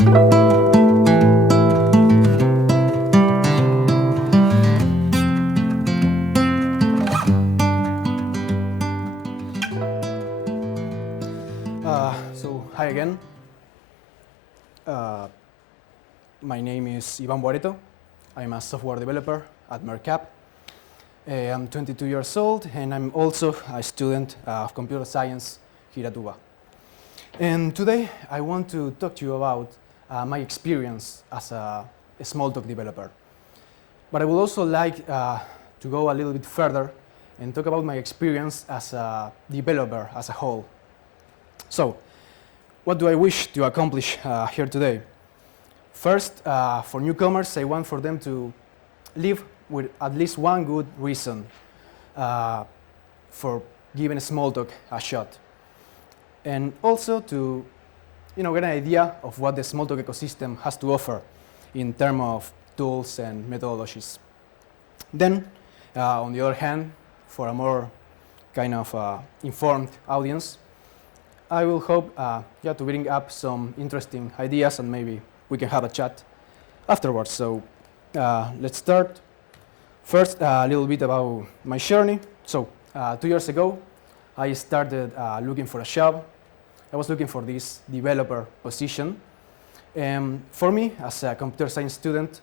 So hi again. My name is Iván Boaretto. I'm a software developer at Mercap. I'm 22 years old, and I'm also a student of computer science here at UBA. And today I want to talk to you about my experience as a smalltalk developer. But I would also like to go a little bit further and talk about my experience as a developer as a whole. So, what do I wish to accomplish here today? First, for newcomers, I want for them to live with at least one good reason for giving Smalltalk a shot. And also to get an idea of what the Smalltalk ecosystem has to offer in terms of tools and methodologies. Then, on the other hand, for a more kind of informed audience, I will hope to bring up some interesting ideas, and maybe we can have a chat afterwards. So let's start. First, a little bit about my journey. So 2 years ago, I started looking for a job. I was looking for this developer position. And for me, as a computer science student,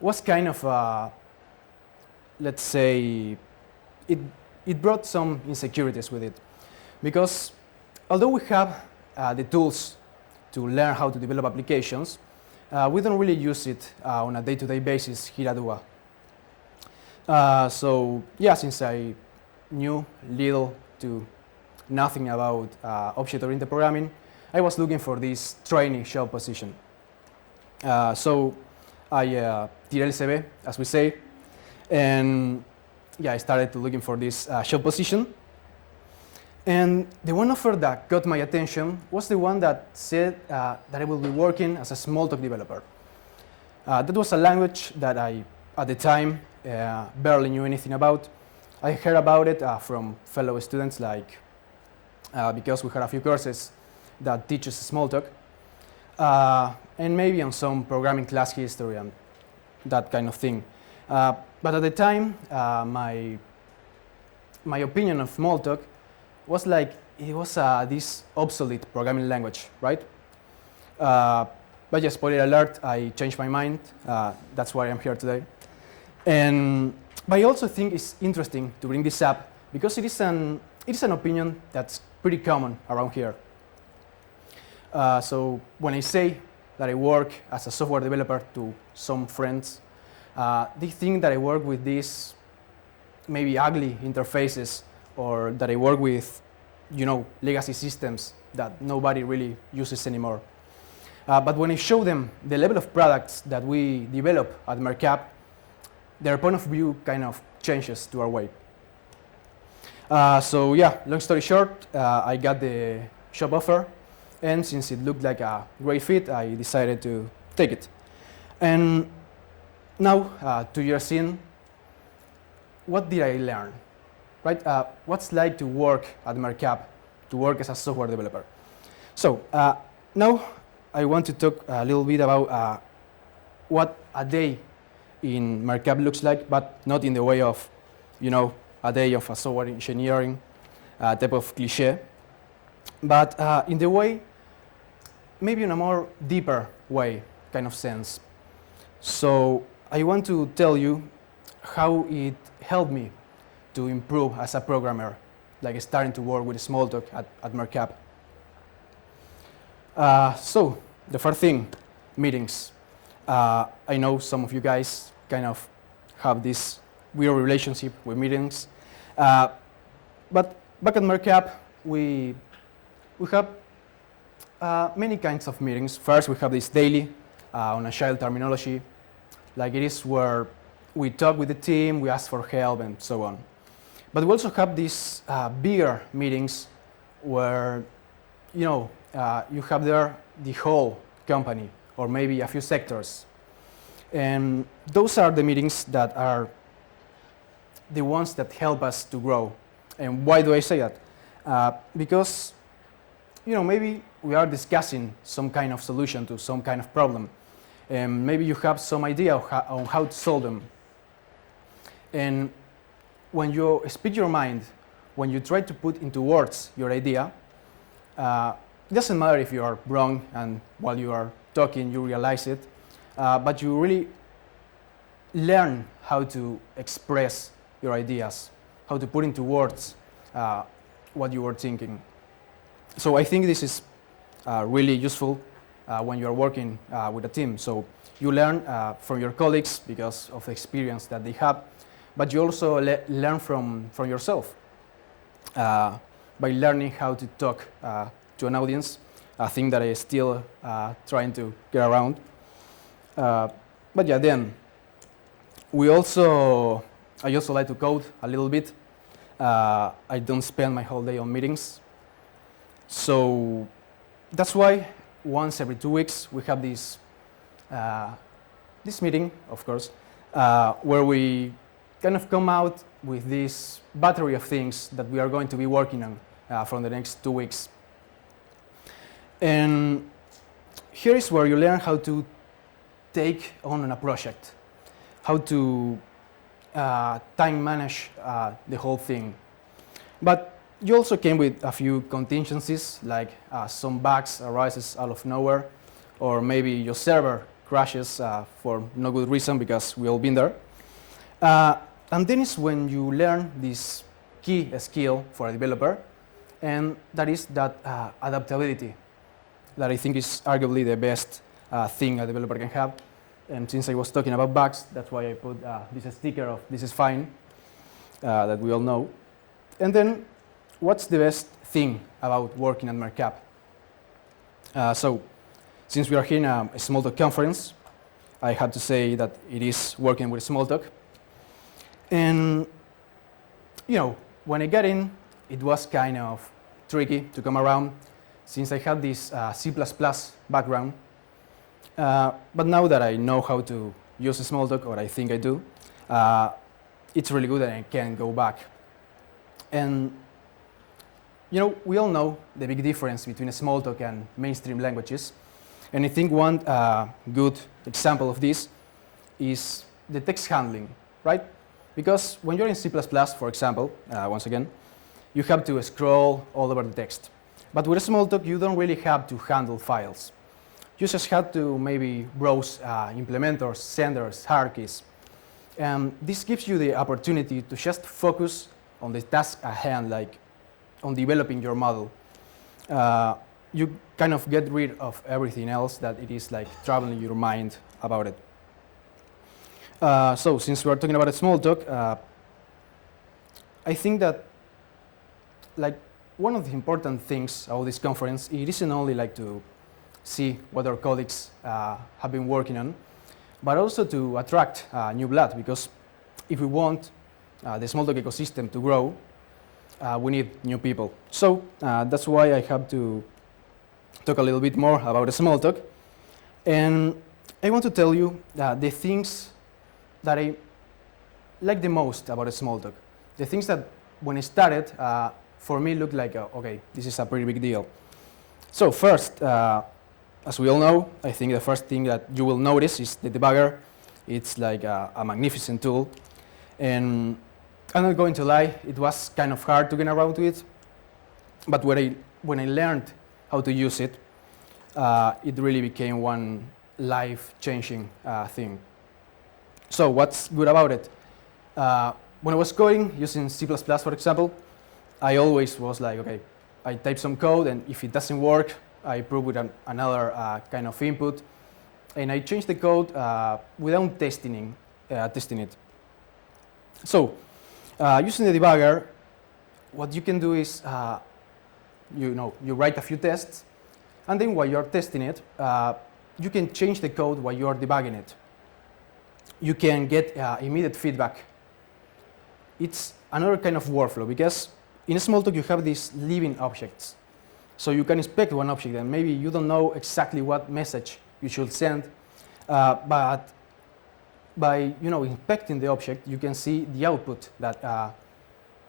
was kind of, let's say, it brought some insecurities with it. Because although we have the tools to learn how to develop applications, we don't really use it on a day-to-day basis here at UBA. So yeah, since I knew little to nothing about object-oriented programming, I was looking for this trainee job position. So I did LCB, as we say, and yeah, I started looking for this job position. And the one offer that got my attention was the one that said that I will be working as a Smalltalk developer. That was a language that I, at the time, barely knew anything about. I heard about it from fellow students, because we had a few courses that teaches Smalltalk, and maybe on some programming class history and that kind of thing. But at the time, my opinion of Smalltalk was like it was this obsolete programming language, right? But yeah, spoiler alert, I changed my mind. That's why I'm here today. But I also think it's interesting to bring this up because it is an opinion that's pretty common around here. So when I say that I work as a software developer to some friends, they think that I work with these maybe ugly interfaces, or that I work with, legacy systems that nobody really uses anymore. But when I show them the level of products that we develop at Mercap, their point of view kind of changes to our way. So yeah, long story short, I got the job offer, and since it looked like a great fit, I decided to take it. And now, 2 years in, what did I learn? Right? What's like to work at Mercap, to work as a software developer? So now I want to talk a little bit about what a day in Mercap looks like, but not in the way of, a day of a software engineering type of cliche, but in the way, maybe in a more deeper way, kind of sense. So I want to tell you how it helped me to improve as a programmer, like starting to work with Smalltalk at Mercap. So the first thing, meetings. I know some of you guys kind of have this weird relationship with meetings, but back at Mercap, we have many kinds of meetings. First, we have this daily on agile terminology, like it is where we talk with the team, we ask for help, and so on. But we also have these bigger meetings where, you have there the whole company, or maybe a few sectors. And those are the meetings that are the ones that help us to grow. And why do I say that? Because, maybe we are discussing some kind of solution to some kind of problem. And maybe you have some idea on how to solve them. And when you speak your mind, when you try to put into words your idea, it doesn't matter if you are wrong and while you are talking you realize it, but you really learn how to express your ideas, how to put into words what you were thinking. So I think this is really useful when you are working with a team. So you learn from your colleagues because of the experience that they have, but you also learn from yourself by learning how to talk to an audience, a thing that I still trying to get around. But yeah, then I also like to code a little bit. I don't spend my whole day on meetings. So that's why once every 2 weeks we have this meeting, of course, where we kind of come out with this battery of things that we are going to be working on from the next 2 weeks. And here is where you learn how to take on a project, how to time manage the whole thing. But you also came with a few contingencies, like some bugs arises out of nowhere, or maybe your server crashes for no good reason because we all been there. And then is when you learn this key skill for a developer, and that is that adaptability, that I think is arguably the best thing a developer can have. And since I was talking about bugs, that's why I put this sticker of "this is fine," that we all know. And then, what's the best thing about working at Mercap? So, since we are here in a Smalltalk conference, I had to say that it is working with Smalltalk. And, you know, when I got in, it was kind of tricky to come around, since I had this C++ background. But now that I know how to use Smalltalk, or I think I do, it's really good and I can go back. And you know, we all know the big difference between Smalltalk and mainstream languages. And I think one good example of this is the text handling, right? Because when you're in C++, for example, once again, you have to scroll all over the text. But with Smalltalk, you don't really have to handle files. You just have to maybe browse implementers, senders, hierarchies. And this gives you the opportunity to just focus on the task at hand, like on developing your model. You kind of get rid of everything else that it is like traveling your mind about it. So since we're talking about Smalltalk, I think that like one of the important things about this conference, it isn't only like to see what our colleagues have been working on, but also to attract new blood, because if we want the Smalltalk ecosystem to grow, we need new people. So that's why I have to talk a little bit more about Smalltalk. And I want to tell you the things that I like the most about Smalltalk. The things that when I started, for me looked like, okay, this is a pretty big deal. So first, as we all know, I think the first thing that you will notice is the debugger. It's like a magnificent tool. And I'm not going to lie, it was kind of hard to get around to it. But when I learned how to use it, it really became one life-changing thing. So what's good about it? When I was coding using C++, for example, I always was like, okay, I type some code, and if it doesn't work, I prove with another kind of input, and I change the code without testing it. So, using the debugger, what you can do is, you write a few tests, and then while you're testing it, you can change the code while you're debugging it. You can get immediate feedback. It's another kind of workflow, because in Smalltalk you have these living objects. So you can inspect one object and maybe you don't know exactly what message you should send, but by inspecting the object, you can see the output that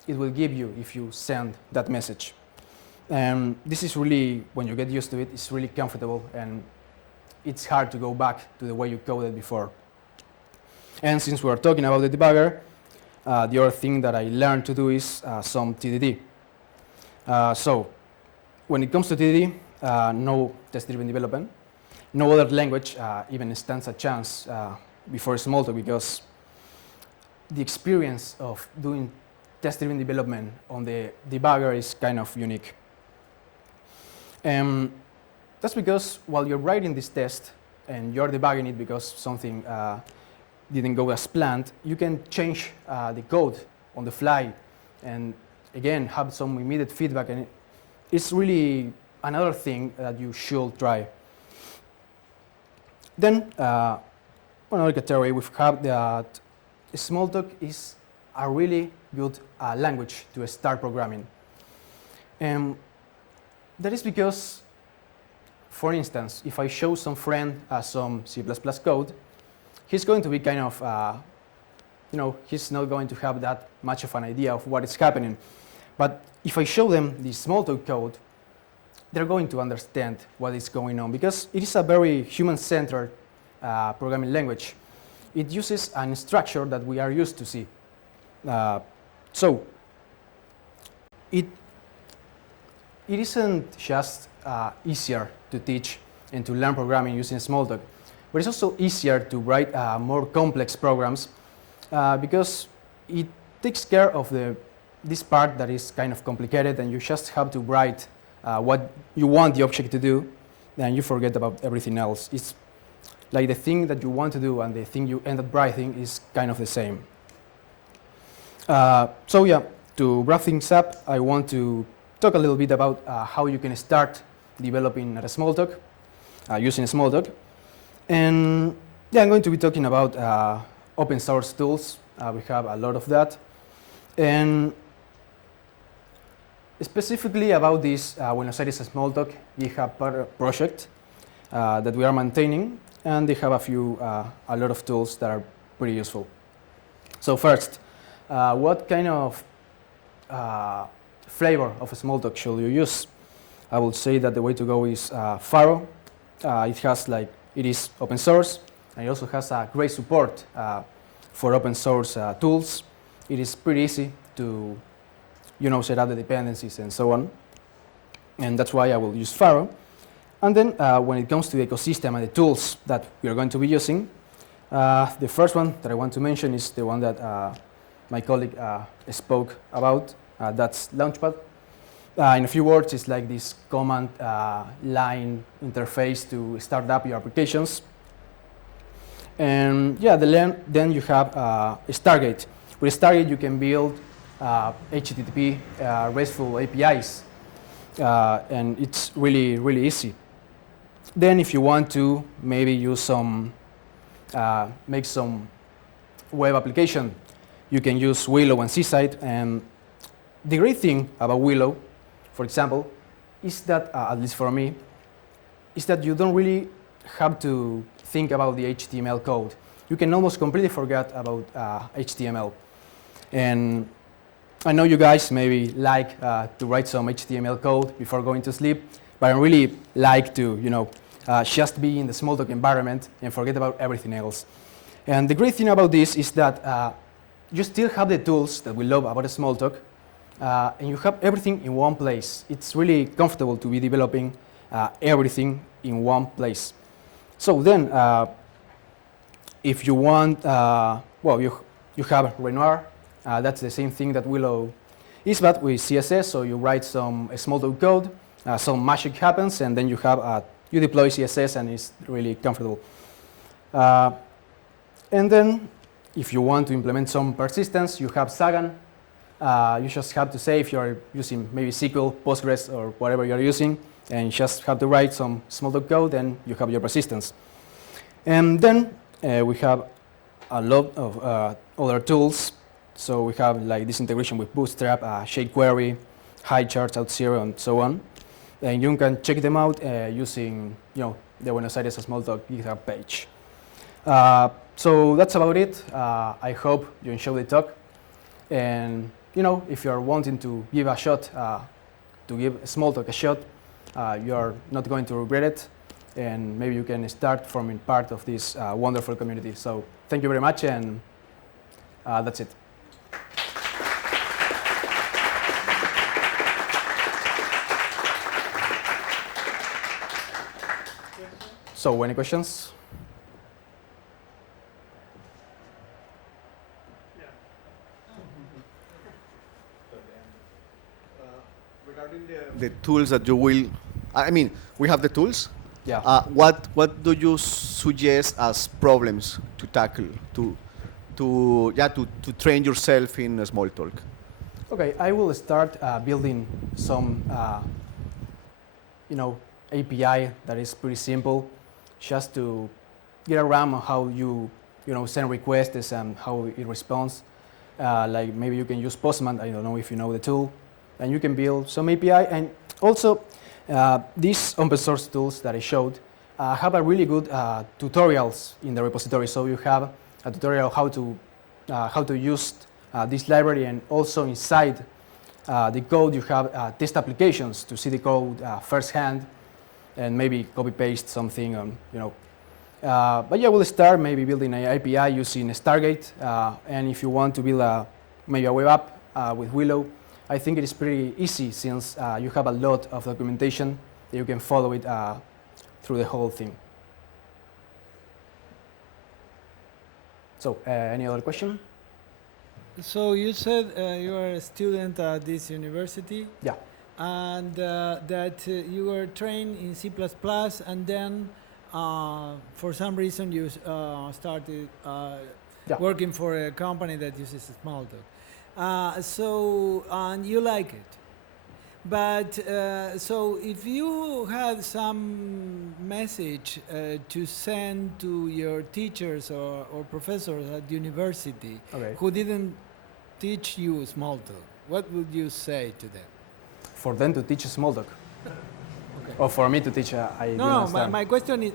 it will give you if you send that message. And this is really, when you get used to it, it's really comfortable, and it's hard to go back to the way you coded before. And since we're talking about the debugger, the other thing that I learned to do is some TDD. So when it comes to TDD, no test-driven development, no other language even stands a chance before Smalltalk, because the experience of doing test-driven development on the debugger is kind of unique. That's because while you're writing this test and you're debugging it because something didn't go as planned, you can change the code on the fly and again have some immediate feedback, and it's really another thing that you should try. Then another category we have that Smalltalk is a really good language to start programming. That is because, for instance, if I show some friend some C++ code, he's going to be kind of, he's not going to have that much of an idea of what is happening. But if I show them the Smalltalk code, they're going to understand what is going on, because it is a very human-centered programming language. It uses a structure that we are used to see. So it isn't just easier to teach and to learn programming using Smalltalk, but it's also easier to write more complex programs because it takes care of this part that is kind of complicated, and you just have to write what you want the object to do, and you forget about everything else. It's like the thing that you want to do and the thing you end up writing is kind of the same. So yeah, to wrap things up, I want to talk a little bit about how you can start developing at a Smalltalk, using Smalltalk. And yeah, I'm going to be talking about open source tools. We have a lot of that. And specifically about this Buenos Aires Smalltalk GitHub project that we are maintaining, and they have a lot of tools that are pretty useful. So first, what kind of flavor of a Smalltalk should you use? I would say that the way to go is Faro. It is open source, and it also has a great support for open source tools. It is pretty easy to set up the dependencies and so on, and that's why I will use Faro. And then when it comes to the ecosystem and the tools that we are going to be using, the first one that I want to mention is the one that my colleague spoke about. That's Launchpad. In a few words, it's like this command line interface to start up your applications. And yeah, then you have Stargate. With Stargate, you can build HTTP RESTful APIs, and it's really, really easy. Then if you want to maybe use make some web application, you can use Willow and Seaside. And the great thing about Willow, for example, is that, at least for me, is that you don't really have to think about the HTML code. You can almost completely forget about HTML. And I know you guys maybe like to write some HTML code before going to sleep, but I really like to, just be in the Smalltalk environment and forget about everything else. And the great thing about this is that you still have the tools that we love about Smalltalk, and you have everything in one place. It's really comfortable to be developing everything in one place. So then, if you want, you have Renoir. That's the same thing that Willow is, but with CSS. So you write some Smalltalk code, some magic happens, and then you deploy CSS, and it's really comfortable. And then, if you want to implement some persistence, you have Sagan. You just have to say if you're using maybe SQL, Postgres, or whatever you're using, and you just have to write some Smalltalk code, and you have your persistence. And then we have a lot of other tools. So we have like this integration with Bootstrap, jQuery, HighCharts, OutZero, and so on. And you can check them out using the Buenos Aires Smalltalk GitHub page. So that's about it. I hope you enjoyed the talk. And if you're wanting to give a shot to give Smalltalk a shot. You are not going to regret it, and maybe you can start forming part of this wonderful community. So thank you very much, and that's it. So any questions? Regarding the tools that you will, I mean, we have the tools. Yeah. What do you suggest as problems to tackle to train yourself in Smalltalk? Okay, I will start building some, API that is pretty simple, just to get around on how you send requests and how it responds. Like maybe you can use Postman. I don't know if you know the tool, and you can build some API. And also, these open source tools that I showed have a really good tutorials in the repository. So you have a tutorial how to use this library, and also inside the code you have test applications to see the code firsthand, and maybe copy paste something. But yeah, we'll start maybe building an API using Stargate, and if you want to build maybe a web app with Willow, I think it is pretty easy since you have a lot of documentation that you can follow it through the whole thing. So, any other question? So you said you are a student at this university. Yeah. And that you were trained in C++, and then for some reason you started working for a company that uses Smalltalk. And you like it. But so if you had some message to send to your teachers or professors at university who didn't teach you Smalltalk, what would you say to them? For them to teach Smalltalk? Or for me to teach? No, my question is,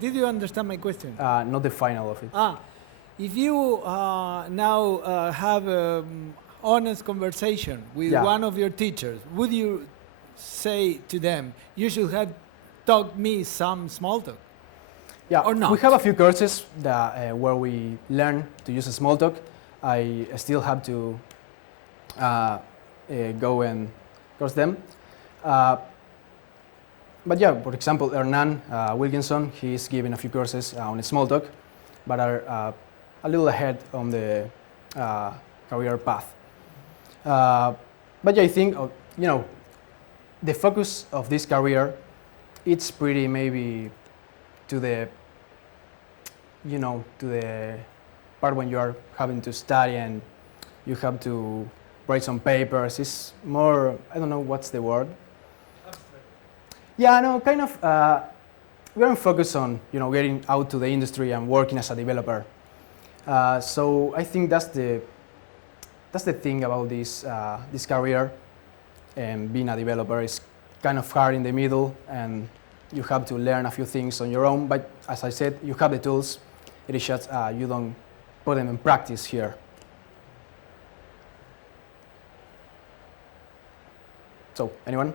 did you understand my question? Not the final of it. If you now have an honest conversation with one of your teachers, would you say to them, you should have taught me some Smalltalk? Yeah, or not? We have a few courses that, where we learn to use Smalltalk. I still have to go and course them. But yeah, for example, Hernan Wilkinson, he's giving a few courses on Smalltalk, but are a little ahead on the career path. But yeah, I think, the focus of this career, it's pretty maybe to the, to the part when you are having to study and you have to write some papers. It's more, I don't know what's the word. Yeah, no, kind of, we are focused on, getting out to the industry and working as a developer. So I think that's the thing about this career, and being a developer is kind of hard in the middle, and you have to learn a few things on your own. But as I said, you have the tools. It is just you don't put them in practice here. So, anyone?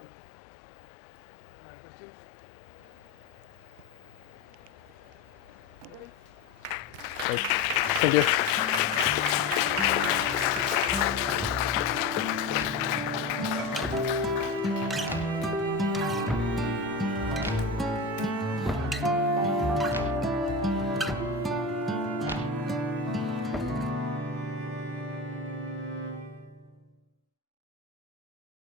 Thank you.